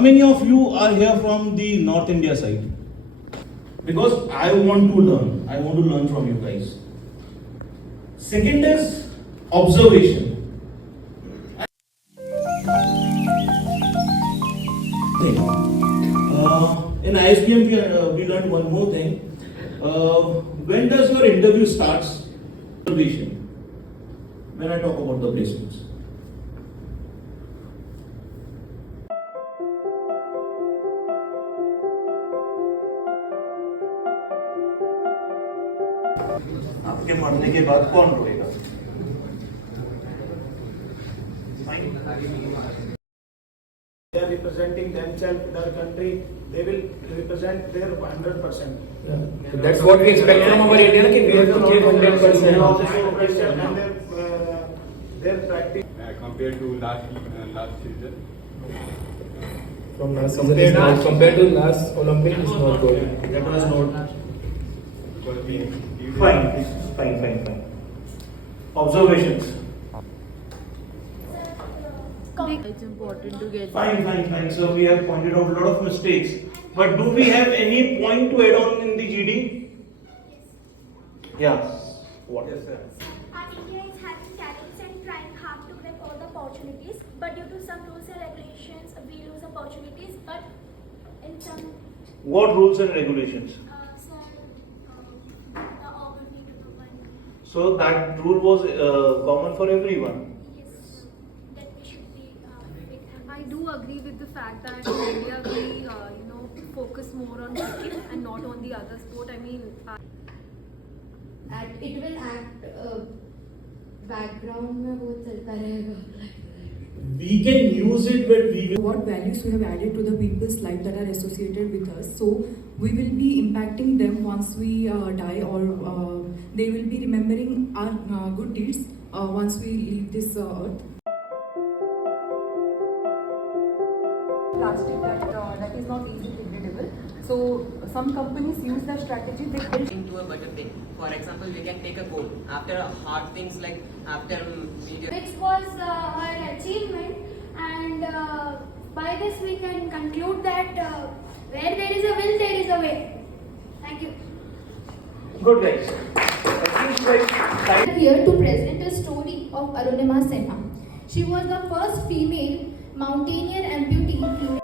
How many of you are here from the North India side? Because I want to learn. I want to learn from you guys. Second is observation. In ISBM, we learned one more thing. When does your interview starts? Observation. When I talk about the placements. आपके मरने के बाद कौन रोएगा? They are representing themselves, their country. They will represent their 100%. Yeah. So that's what we expect from our India. That we have to give 100%. And their practice. Compared to last season. From last season is not compared to last Olympic is not good. That was not. Because we Fine. Observations. It's important to get. Fine. So we have pointed out a lot of mistakes. But do we have any point to add on in the GD? Yeah. What? Yes, sir. India is having talents and trying hard to grab all the opportunities, but due to some rules and regulations, we lose opportunities. But in some What rules and regulations? the opportunity to provide, So that rule was common for everyone. yes, that we should be with I do agree with the fact that in India we focus more on cricket and not on the other sport. I mean, it will act background में वो चलता रहेगा. We can use it, but we will. What values we have added to the people's life that are associated with us. So we will be impacting them once we die, or they will be remembering our good deeds once we leave this earth. Plastic that is not easily degradable. So some companies use that strategy. They build into a better thing. For example, we can take a goal after hard things like after which was an achievement, and by this we can conclude that where there is a will, there is a way. Thank you. Good guys. I think I am here to present a story of Arunima Sinha. She was the first female mountaineer amputee female